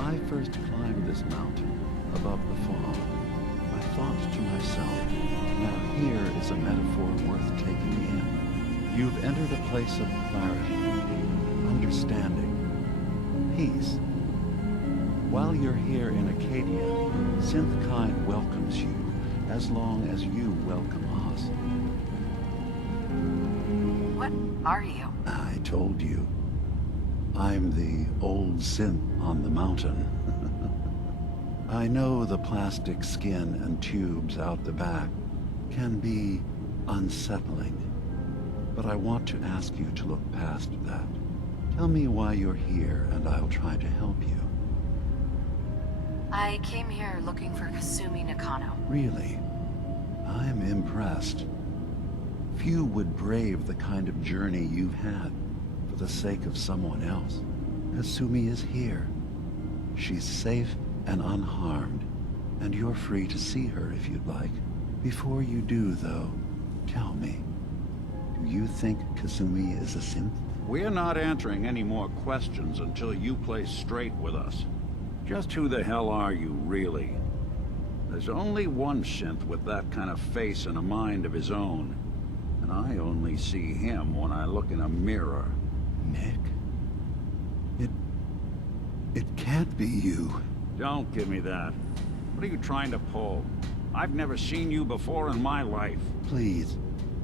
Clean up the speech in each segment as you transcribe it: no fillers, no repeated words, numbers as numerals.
I first climbed this mountain above the fog, I thought to myself, now here is a metaphor worth taking in. You've entered a place of clarity, understanding, peace. While you're here in Acadia, Synthkind welcomes you as long as you welcome us. What are you? I told you. I'm the old synth on the mountain. I know the plastic skin and tubes out the back can be unsettling, but I want to ask you to look past that. Tell me why you're here, and I'll try to help you. I came here looking for Kasumi Nakano. Really? I'm impressed. Few would brave the kind of journey you've had for the sake of someone else. Kasumi is here. She's safe and unharmed, and you're free to see her if you'd like. Before you do, though, tell me, do you think Kasumi is a synth? We're not answering any more questions until you play straight with us. Just who the hell are you, really? There's only one synth with that kind of face and a mind of his own. And I only see him when I look in a mirror. Nick? It can't be you. Don't give me that. What are you trying to pull? I've never seen you before in my life. Please,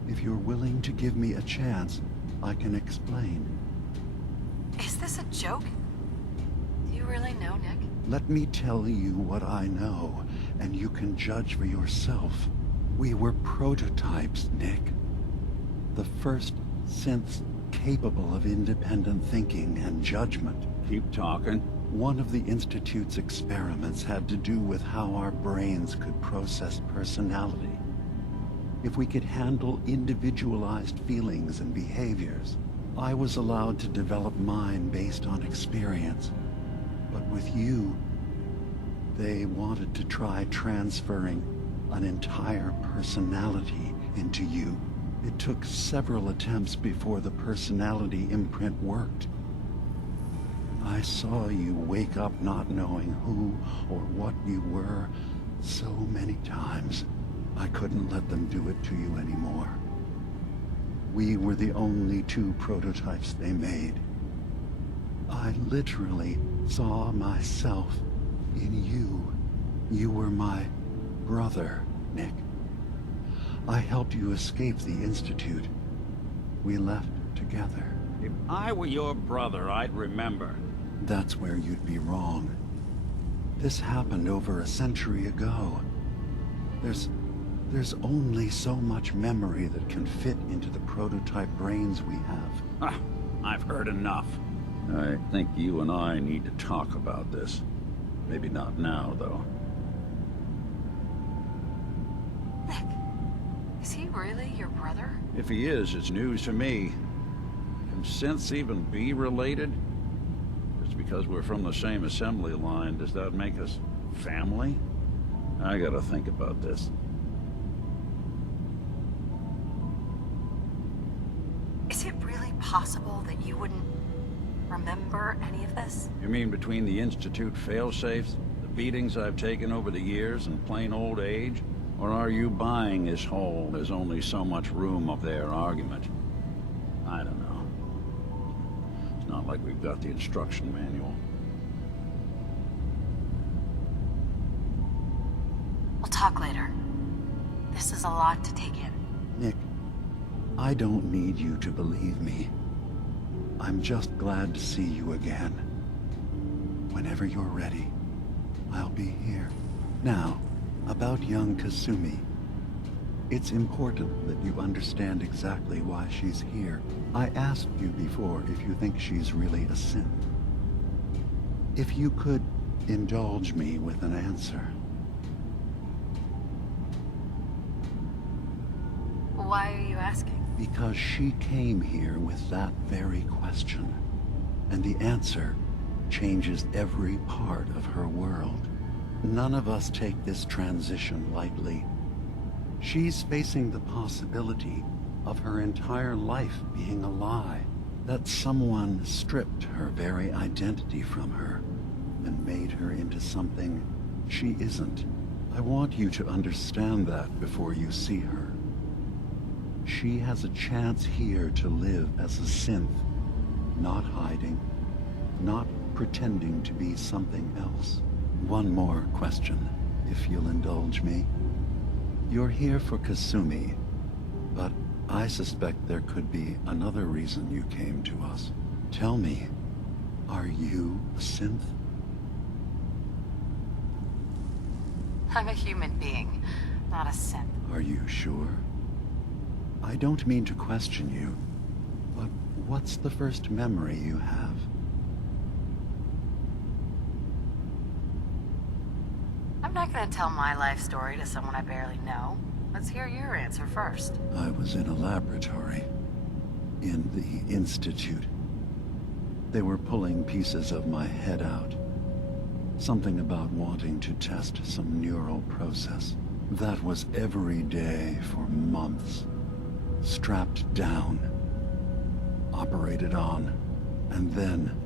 if you're willing to give me a chance, I can explain. Is this a joke? Do you really know, Nick? Let me tell you what I know, and you can judge for yourself. We were prototypes, Nick. The first synths capable of independent thinking and judgment. Keep talking. One of the Institute's experiments had to do with how our brains could process personality. If we could handle individualized feelings and behaviors, I was allowed to develop mine based on experience. But with you, they wanted to try transferring an entire personality into you. It took several attempts before the personality imprint worked. I saw you wake up not knowing who or what you were so many times. I couldn't let them do it to you anymore. We were the only two prototypes they made. I literally saw myself in you. You were my brother, Nick. I helped you escape the Institute. We left together. If I were your brother, I'd remember. That's where you'd be wrong. This happened over a century ago. There's only so much memory that can fit into the prototype brains we have. Ah, I've heard enough. I think you and I need to talk about this. Maybe not now, though. Nick, is he really your brother? If he is, it's news to me. Can synths even be related? Just because we're from the same assembly line, does that make us family? I gotta think about this. Is it really possible that you wouldn't remember any of this? You mean between the Institute failsafes, the beatings I've taken over the years, and plain old age? Or are you buying this whole "there's only so much room up there" argument? I don't know. It's not like we've got the instruction manual. We'll talk later. This is a lot to take in. Nick, I don't need you to believe me. I'm just glad to see you again. Whenever you're ready, I'll be here. Now, about young Kasumi. It's important that you understand exactly why she's here. I asked you before if you think she's really a synth. If you could indulge me with an answer. Why are you asking? Because she came here with that very question. And the answer changes every part of her world. None of us take this transition lightly. She's facing the possibility of her entire life being a lie, that someone stripped her very identity from her. and made her into something she isn't. I want you to understand that before you see her. She has a chance here to live as a synth, not hiding, not pretending to be something else. One more question, if you'll indulge me. You're here for Kasumi, but I suspect there could be another reason you came to us. Tell me, are you a synth? I'm a human being, not a synth. Are you sure? I don't mean to question you, but what's the first memory you have? I'm not gonna tell my life story to someone I barely know. Let's hear your answer first. I was in a laboratory, in the Institute. They were pulling pieces of my head out. Something about wanting to test some neural process. That was every day for months. Strapped down, operated on, and then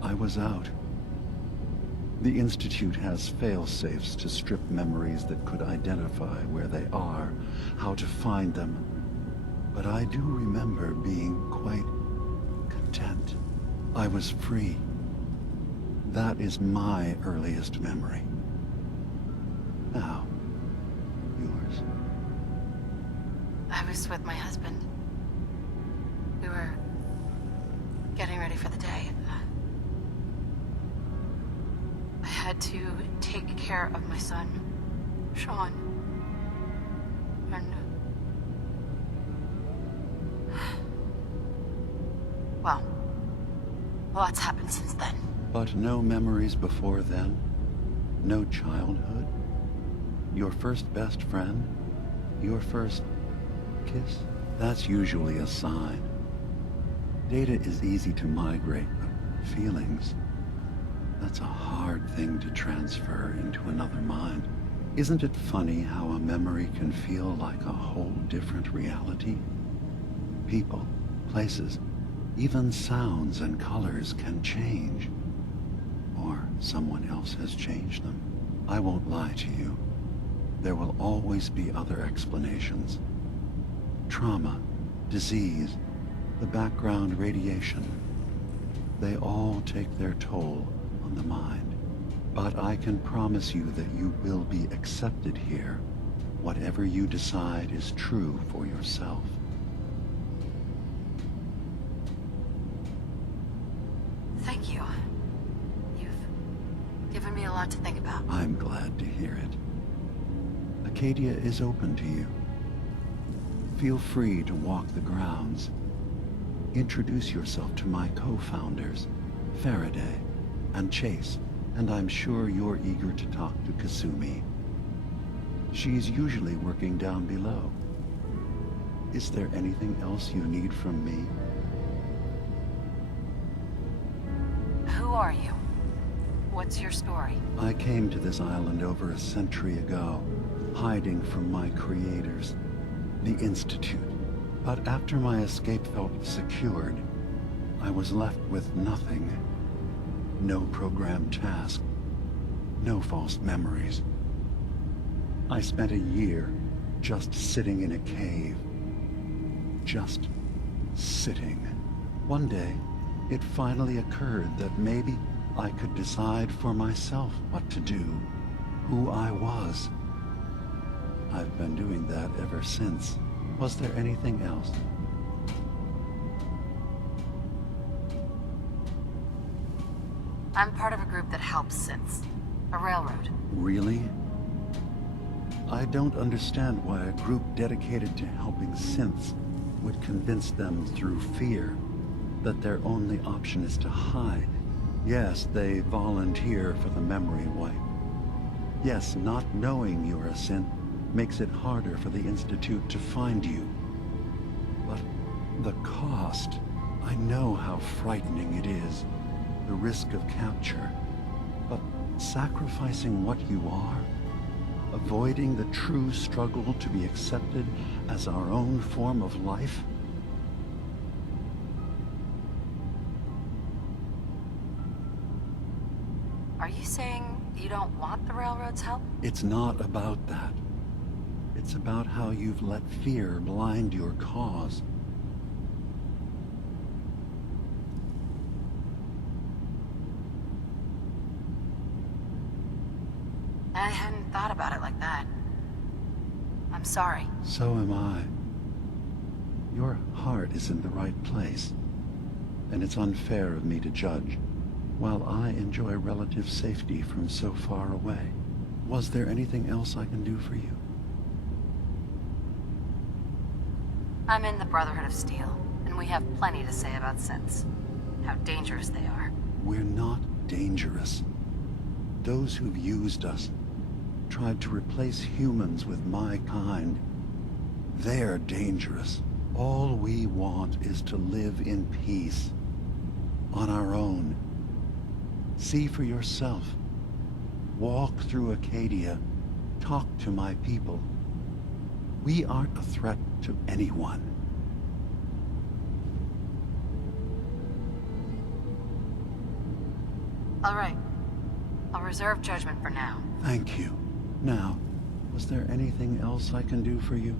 I was out. The Institute has fail-safes to strip memories that could identify where they are, how to find them. But I do remember being quite content. I was free. That is my earliest memory. Now, yours. I was with my husband. We were getting ready for the day. I had to take care of my son, Sean. And... well, lots happened since then. But no memories before then? No childhood? Your first best friend? Your first kiss? That's usually a sign. Data is easy to migrate, but feelings... that's a hard thing to transfer into another mind. Isn't it funny how a memory can feel like a whole different reality? People, places, even sounds and colors can change. Or someone else has changed them. I won't lie to you. There will always be other explanations. Trauma, disease, the background radiation. They all take their toll on the mind. But I can promise you that you will be accepted here. Whatever you decide is true for yourself. Thank you. You've given me a lot to think about. I'm glad to hear it. Acadia is open to you. Feel free to walk the grounds. Introduce yourself to my co-founders, Faraday and Chase, and I'm sure you're eager to talk to Kasumi. She's usually working down below. Is there anything else you need from me? Who are you? What's your story? I came to this island over a century ago, hiding from my creators, the Institute. But after my escape felt secured, I was left with nothing. No programmed task, no false memories. I spent a year just sitting in a cave. Just sitting. One day, it finally occurred that maybe I could decide for myself what to do, who I was. I've been doing that ever since. Was there anything else? I'm part of a group that helps synths. A railroad. Really? I don't understand why a group dedicated to helping synths would convince them through fear that their only option is to hide. Yes, they volunteer for the memory wipe. Yes, not knowing you're a synth makes it harder for the Institute to find you. But the cost, I know how frightening it is, the risk of capture. But sacrificing what you are, avoiding the true struggle to be accepted as our own form of life? saying you don't want the railroad's help? It's not about that. It's about how you've let fear blind your cause. I hadn't thought about it like that. I'm sorry. So am I. Your heart is in the right place, and it's unfair of me to judge, while I enjoy relative safety from so far away. Was there anything else I can do for you? I'm in the Brotherhood of Steel, and we have plenty to say about synths. How dangerous they are. We're not dangerous. Those who've used us, tried to replace humans with my kind, they're dangerous. All we want is to live in peace, on our own. See for yourself. Walk through Acadia. Talk to my people. We aren't a threat to anyone. All right. I'll reserve judgment for now. Thank you. Now, was there anything else I can do for you?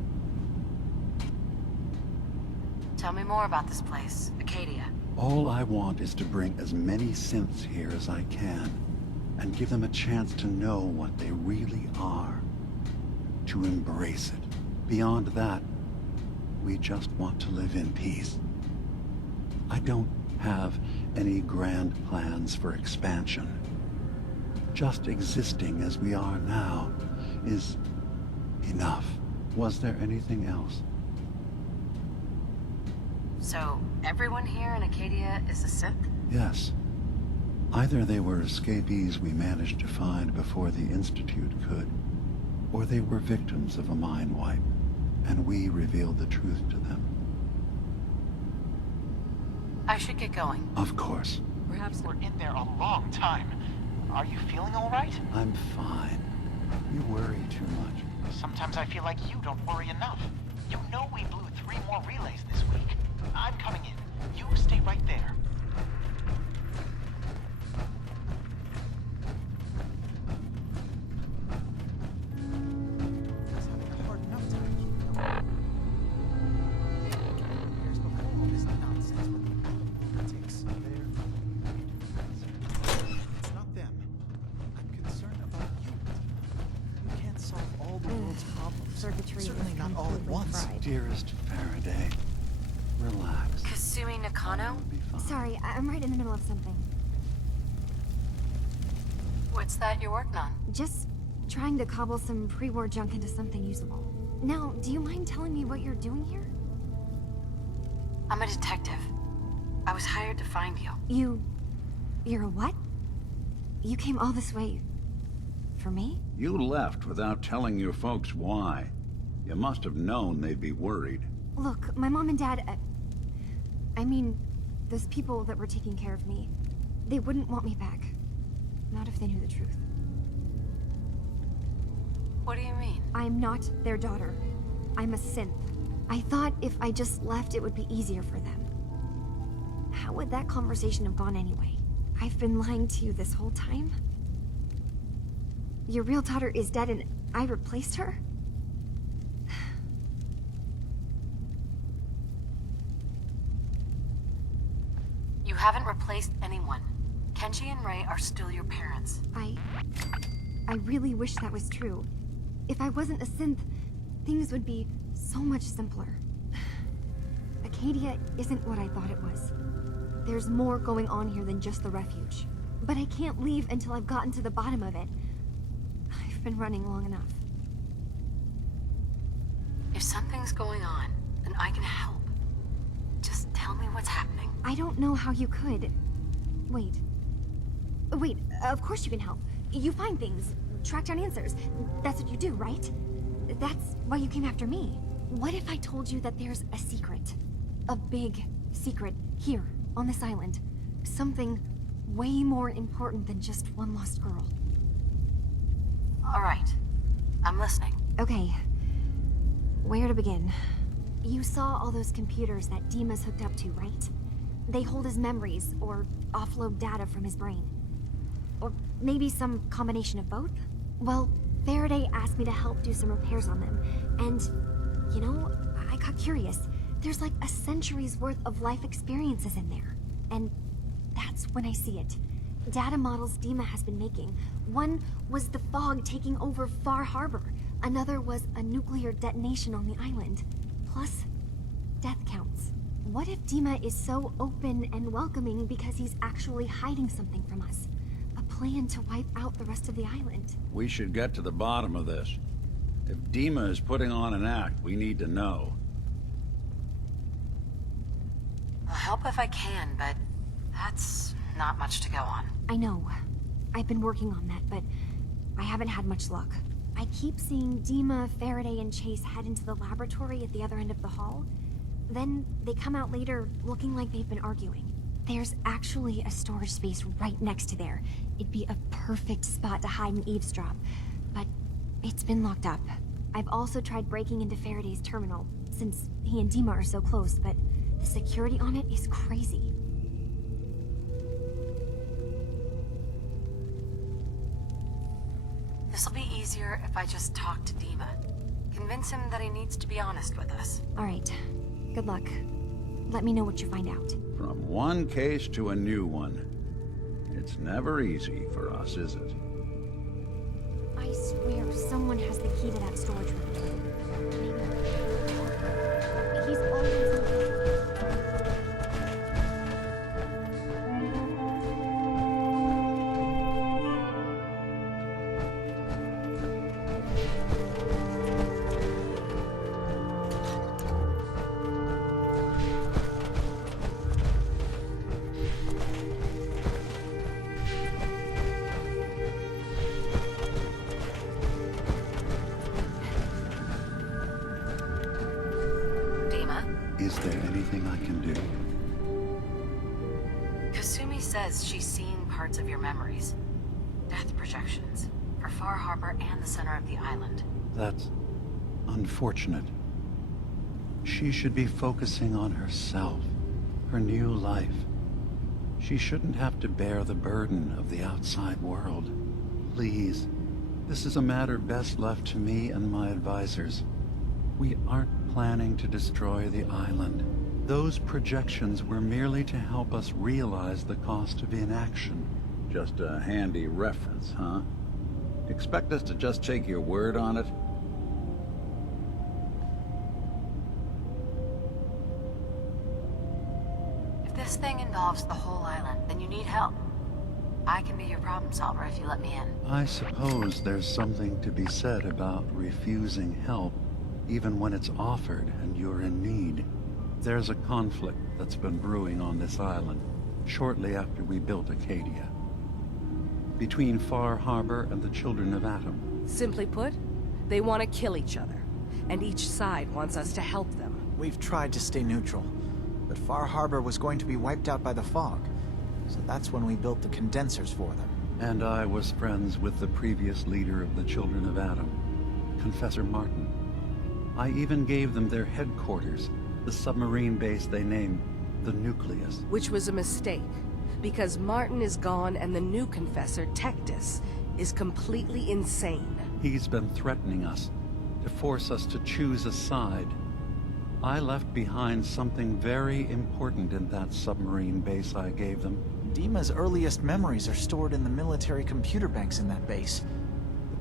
Tell me more about this place, Acadia. All I want is to bring as many synths here as I can, and give them a chance to know what they really are. To embrace it. Beyond that, we just want to live in peace. I don't have any grand plans for expansion. Just existing as we are now is enough. Was there anything else? So, everyone here in Acadia is a synth? Yes. Either they were escapees we managed to find before the Institute could, or they were victims of a mind wipe, and we revealed the truth to them. I should get going. Of course. Perhaps we're in there a long time. Are you feeling all right? I'm fine. You worry too much. Sometimes I feel like you don't worry enough. You know we blew 3 more relays this week. I'm coming in. You stay right there. Circuitry Certainly is not all at completely once. fried. Dearest Faraday, relax. Kasumi Nakano? We'll be fine. Sorry, I'm right in the middle of something. What's that you're working on? Just trying to cobble some pre-war junk into something usable. Now, do you mind telling me what you're doing here? I'm a detective. I was hired to find you. You're a what? You came all this way for me? You left without telling your folks why. You must have known they'd be worried. Look, my mom and dad... I mean, those people that were taking care of me, they wouldn't want me back. Not if they knew the truth. What do you mean? I'm not their daughter. I'm a synth. I thought if I just left, it would be easier for them. How would that conversation have gone anyway? I've been lying to you this whole time? Your real daughter is dead and I replaced her? You haven't replaced anyone. Kenji and Ray are still your parents. I really wish that was true. If I wasn't a synth, things would be so much simpler. Acadia isn't what I thought it was. There's more going on here than just the refuge. But I can't leave until I've gotten to the bottom of it. I've been running long enough. If something's going on, then I can help. Just tell me what's happening. I don't know how you could. Wait. Wait, of course you can help. You find things, track down answers. That's what you do, right? That's why you came after me. What if I told you that there's a secret? A big secret here, on this island. Something way more important than just one lost girl. All right. I'm listening. Okay. Where to begin? You saw all those computers that Dima's hooked up to, right? They hold his memories, or offload data from his brain. Or maybe some combination of both? Well, Faraday asked me to help do some repairs on them, and, you know, I got curious. There's like a century's worth of life experiences in there. And that's when I see it. Data models Dima has been making. One was the fog taking over Far Harbor. Another was a nuclear detonation on the island. Plus, death counts. What if Dima is so open and welcoming because he's actually hiding something from us? A plan to wipe out the rest of the island. We should get to the bottom of this. If Dima is putting on an act, we need to know. I'll help if I can, but that's not much to go on. I know. I've been working on that, but I haven't had much luck. I keep seeing Dima, Faraday, and Chase head into the laboratory at the other end of the hall. Then they come out later looking like they've been arguing. There's actually a storage space right next to there. It'd be a perfect spot to hide and eavesdrop, but it's been locked up. I've also tried breaking into Faraday's terminal, since he and Dima are so close, but the security on it is crazy. This'll be easier if I just talk to Dima. Convince him that he needs to be honest with us. All right. Good luck. Let me know what you find out. From one case to a new one. It's never easy for us, is it? I swear someone has the key to that storage room. Maybe. He's always in there. Is there anything I can do? Kasumi says she's seen parts of your memories. Death projections. For Far Harbor and the center of the island. That's unfortunate. She should be focusing on herself, her new life. She shouldn't have to bear the burden of the outside world. Please, this is a matter best left to me and my advisors. We aren't planning to destroy the island. Those projections were merely to help us realize the cost of inaction. Just a handy reference, huh? Expect us to just take your word on it? If this thing involves the whole island, then you need help. I can be your problem solver if you let me in. I suppose there's something to be said about refusing help, even when it's offered and you're in need. There's a conflict that's been brewing on this island, shortly after we built Acadia. Between Far Harbor and the Children of Atom. Simply put, they want to kill each other, and each side wants us to help them. We've tried to stay neutral, but Far Harbor was going to be wiped out by the fog, so that's when we built the condensers for them. And I was friends with the previous leader of the Children of Atom, Confessor Martin. I even gave them their headquarters, the submarine base they named the Nucleus. Which was a mistake, because Martin is gone and the new confessor, Tectus, is completely insane. He's been threatening us, to force us to choose a side. I left behind something very important in that submarine base I gave them. Dima's earliest memories are stored in the military computer banks in that base.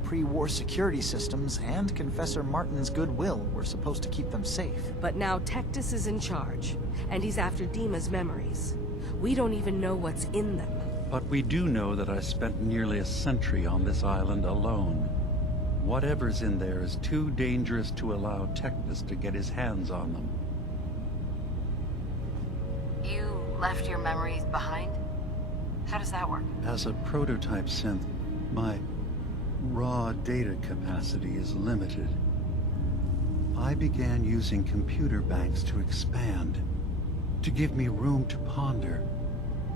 Pre-war security systems and Confessor Martin's goodwill were supposed to keep them safe. But now Tectus is in charge, and he's after Dima's memories. We don't even know what's in them. But we do know that I spent nearly a century on this island alone. Whatever's in there is too dangerous to allow Tectus to get his hands on them. You left your memories behind? How does that work? As a prototype synth, my raw data capacity is limited. I began using computer banks to expand, to give me room to ponder,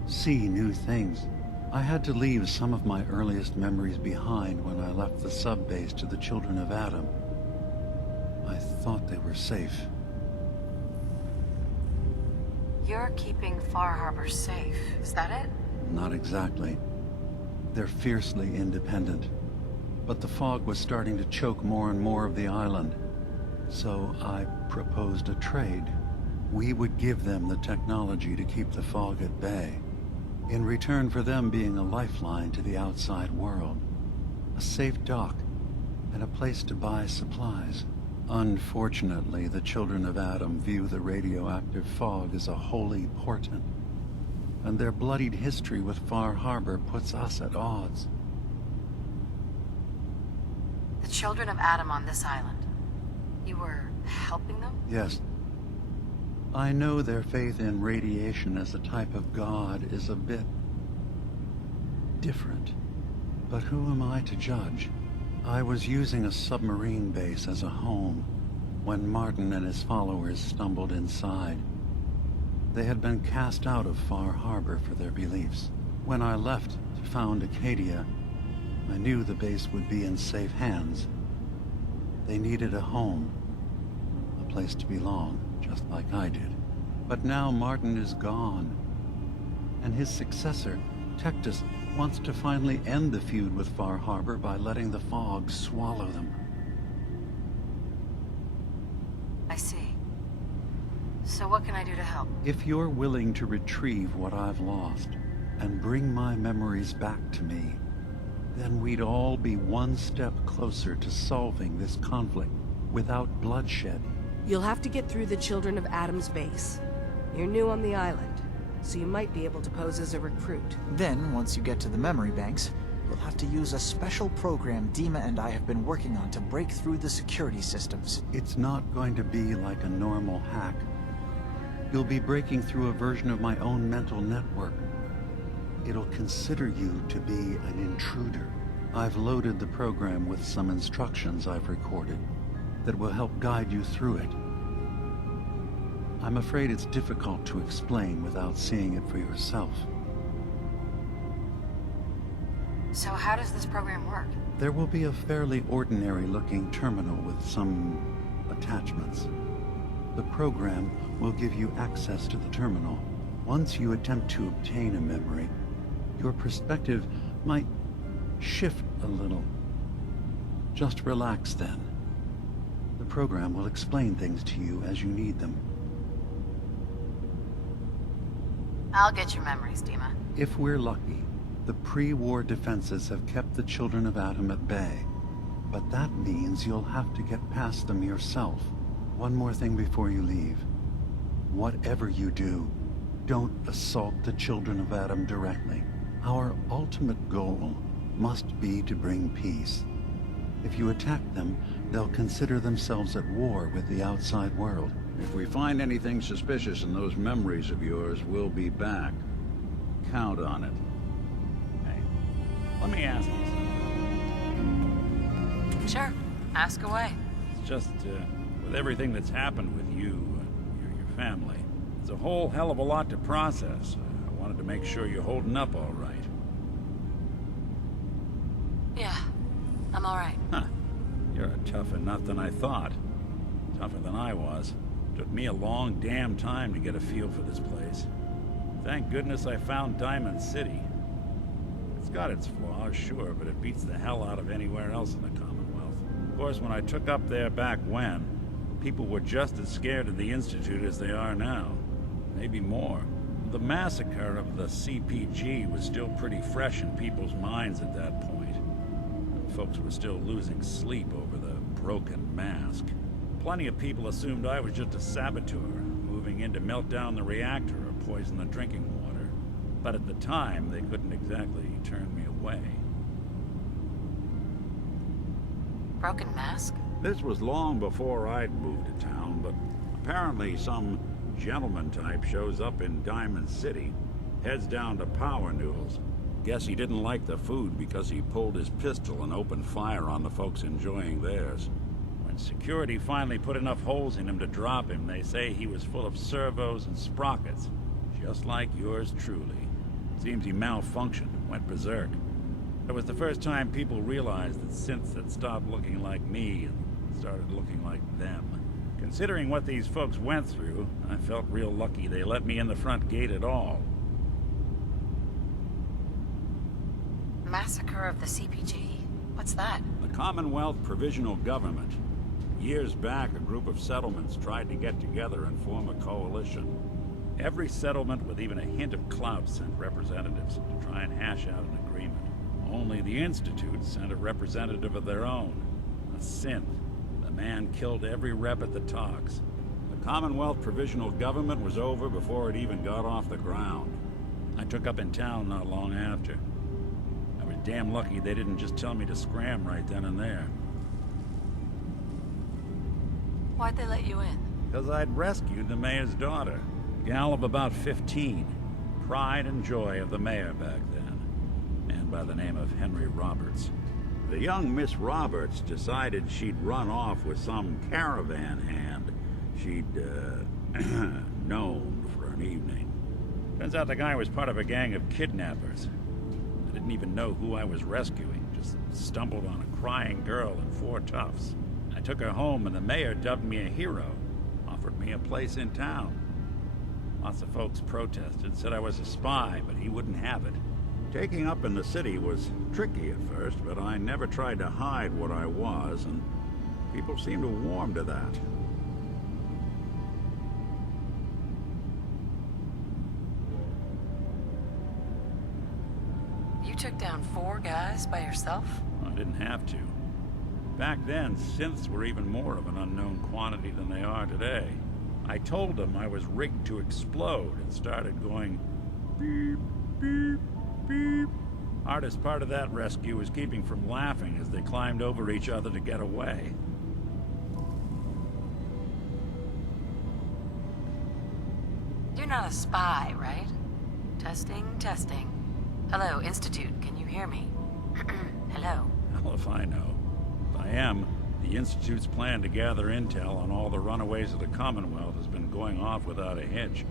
see new things. I had to leave some of my earliest memories behind when I left the sub-base to the Children of Atom. I thought they were safe. You're keeping Far Harbor safe, is that it? Not exactly. They're fiercely independent. But the fog was starting to choke more and more of the island. So I proposed a trade. We would give them the technology to keep the fog at bay, in return for them being a lifeline to the outside world. A safe dock, and a place to buy supplies. Unfortunately, the children of Adam view the radioactive fog as a holy portent, and their bloodied history with Far Harbor puts us at odds. The children of Adam on this island. You were helping them? Yes. I know their faith in radiation as a type of god is a bit different. But who am I to judge? I was using a submarine base as a home when Martin and his followers stumbled inside. They had been cast out of Far Harbor for their beliefs. When I left to found Acadia, I knew the base would be in safe hands. They needed a home, a place to belong, just like I did. But now Martin is gone, and his successor, Tectus, wants to finally end the feud with Far Harbor by letting the fog swallow them. I see. So what can I do to help? If you're willing to retrieve what I've lost and bring my memories back to me, then we'd all be one step closer to solving this conflict without bloodshed. You'll have to get through the Children of Adam's base. You're new on the island, so you might be able to pose as a recruit. Then, once you get to the memory banks, you'll have to use a special program Dima and I have been working on to break through the security systems. It's not going to be like a normal hack. You'll be breaking through a version of my own mental network. It'll consider you to be an intruder. I've loaded the program with some instructions I've recorded that will help guide you through it. I'm afraid it's difficult to explain without seeing it for yourself. So how does this program work? There will be a fairly ordinary-looking terminal with some attachments. The program will give you access to the terminal. Once you attempt to obtain a memory, your perspective might shift a little. Just relax then. The program will explain things to you as you need them. I'll get your memories, Dima. If we're lucky, the pre-war defenses have kept the Children of Adam at bay. But that means you'll have to get past them yourself. One more thing before you leave. Whatever you do, don't assault the Children of Adam directly. Our ultimate goal must be to bring peace. If you attack them, they'll consider themselves at war with the outside world. If we find anything suspicious in those memories of yours, we'll be back. Count on it. Hey, let me ask you something. Sure. Ask away. It's just, with everything that's happened with you and your family, it's a whole hell of a lot to process. I wanted to make sure you're holding up all right. Yeah, I'm all right. Huh. You're a tougher nut than I thought. Tougher than I was. Took me a long damn time to get a feel for this place. Thank goodness I found Diamond City. It's got its flaws, sure, but it beats the hell out of anywhere else in the Commonwealth. Of course, when I took up there back when, people were just as scared of the Institute as they are now. Maybe more. The massacre of the CPG was still pretty fresh in people's minds at that point. Folks were still losing sleep over the broken mask. Plenty of people assumed I was just a saboteur, moving in to melt down the reactor or poison the drinking water. But at the time, they couldn't exactly turn me away. Broken mask? This was long before I'd moved to town, but apparently some gentleman type shows up in Diamond City, heads down to Power Noodles. Guess he didn't like the food because he pulled his pistol and opened fire on the folks enjoying theirs. When security finally put enough holes in him to drop him, they say he was full of servos and sprockets, just like yours truly. Seems he malfunctioned, went berserk. It was the first time people realized that synths had stopped looking like me and started looking like them. Considering what these folks went through, I felt real lucky they let me in the front gate at all. massacre of the CPG? What's that? The Commonwealth Provisional Government. Years back, a group of settlements tried to get together and form a coalition. Every settlement with even a hint of clout sent representatives to try and hash out an agreement. Only the Institute sent a representative of their own, a synth. The man killed every rep at the talks. The Commonwealth Provisional Government was over before it even got off the ground. I took up in town not long after. I was damn lucky they didn't just tell me to scram right then and there. Why'd they let you in? Because I'd rescued the mayor's daughter. Gal of about 15. Pride and joy of the mayor back then. Man by the name of Henry Roberts. The young Miss Roberts decided she'd run off with some caravan hand she'd, known for an evening. Turns out the guy was part of a gang of kidnappers. I didn't even know who I was rescuing, just stumbled on a crying girl and 4 toughs. I took her home and the mayor dubbed me a hero, offered me a place in town. Lots of folks protested, said I was a spy, but he wouldn't have it. Taking up in the city was tricky at first, but I never tried to hide what I was, and people seemed to warm to that. You took down 4 guys by yourself? I didn't have to. Back then, synths were even more of an unknown quantity than they are today. I told them I was rigged to explode and started going beep, beep, beep. Hardest part of that rescue was keeping from laughing as they climbed over each other to get away. You're not a spy, right? Testing, testing. Hello, Institute, can you hear me? Hello. Hell if I know. If I am, the Institute's plan to gather intel on all the runaways of the Commonwealth has been going off without a hitch.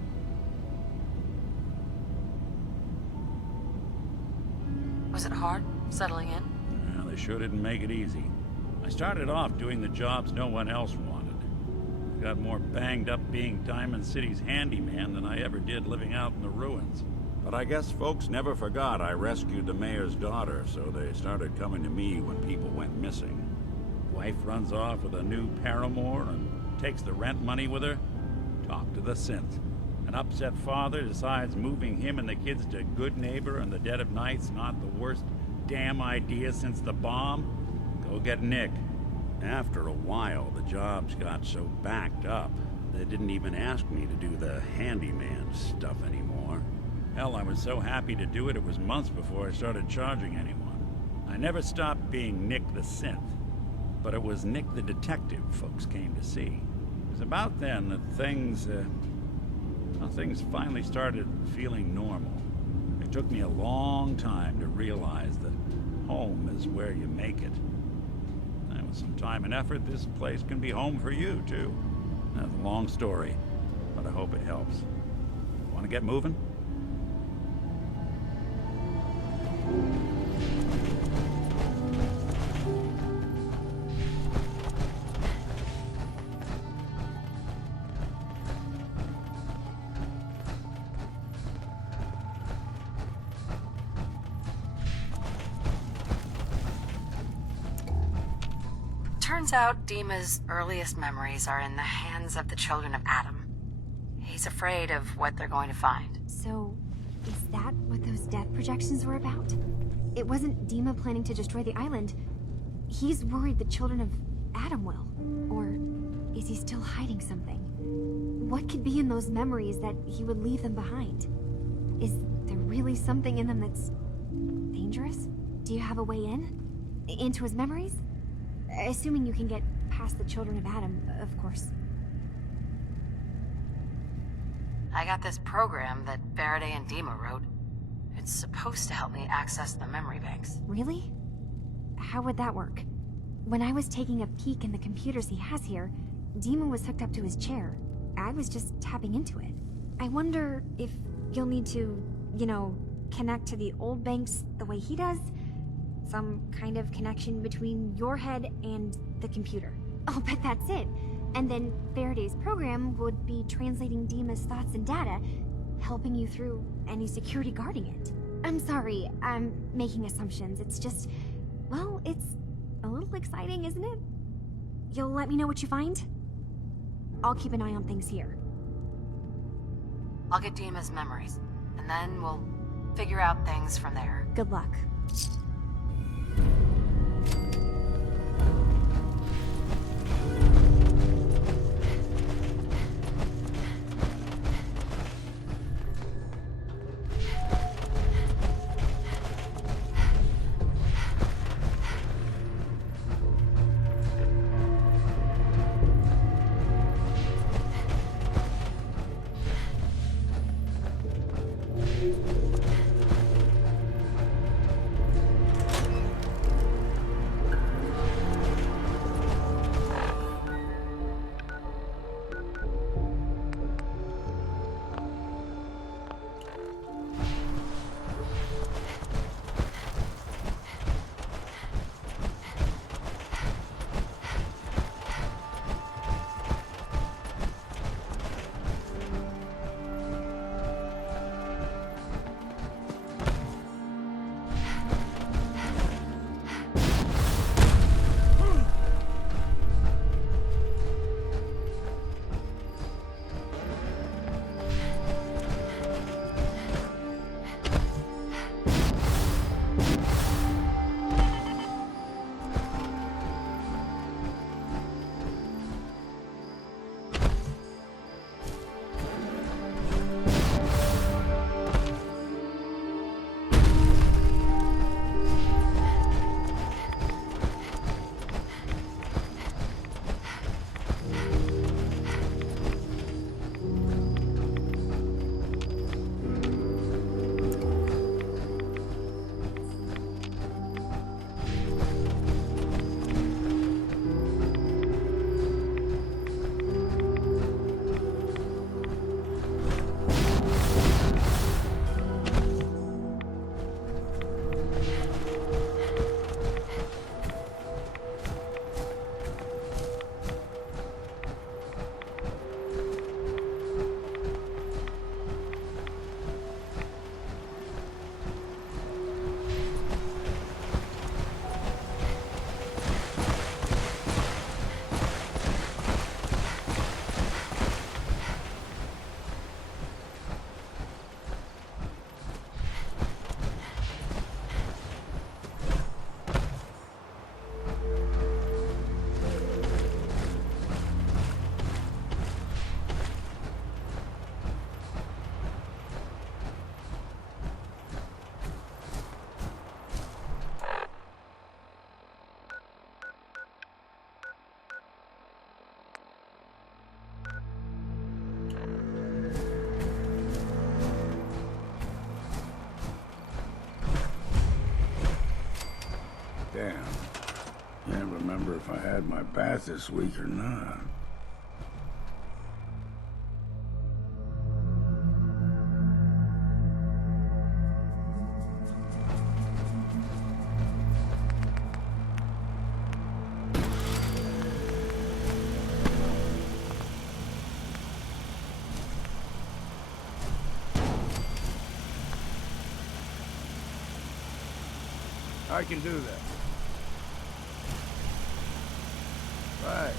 Was it hard settling in? Yeah, they sure didn't make it easy. I started off doing the jobs no one else wanted. I got more banged up being Diamond City's handyman than I ever did living out in the ruins. But I guess folks never forgot I rescued the mayor's daughter, so they started coming to me when people went missing. Wife runs off with a new paramour and takes the rent money with her. Talk to the synth. An upset father decides moving him and the kids to Good Neighbor in the dead of night's not the worst damn idea since the bomb. Go get Nick. After a while, the jobs got so backed up, they didn't even ask me to do the handyman stuff anymore. Hell, I was so happy to do it, it was months before I started charging anyone. I never stopped being Nick the synth, but it was Nick the detective folks came to see. It was about then that things finally started feeling normal. It took me a long time to realize that home is where you make it. And with some time and effort, this place can be home for you, too. That's a long story, but I hope it helps. Want to get moving? Turns out Dima's earliest memories are in the hands of the children of Adam. He's afraid of what they're going to find. So, is that what those death projections were about? It wasn't Dima planning to destroy the island. He's worried the children of Adam will. Or is he still hiding something? What could be in those memories that he would leave them behind? Is there really something in them that's dangerous? Do you have a way in? Into his memories? Assuming you can get past the children of Adam, of course. I got this program that Faraday and Dima wrote. It's supposed to help me access the memory banks. Really? How would that work? When I was taking a peek in the computers he has here, Dima was hooked up to his chair. I was just tapping into it. I wonder if you'll need to, connect to the old banks the way he does? Some kind of connection between your head and the computer. I'll bet that's it. And then Faraday's program would be translating Dima's thoughts and data, helping you through any security guarding it. I'm sorry, I'm making assumptions. It's just, well, it's a little exciting, isn't it? You'll let me know what you find? I'll keep an eye on things here. I'll get Dima's memories, and then we'll figure out things from there. Good luck. Damn. Can't remember if I had my bath this week or not. I can do that. Right.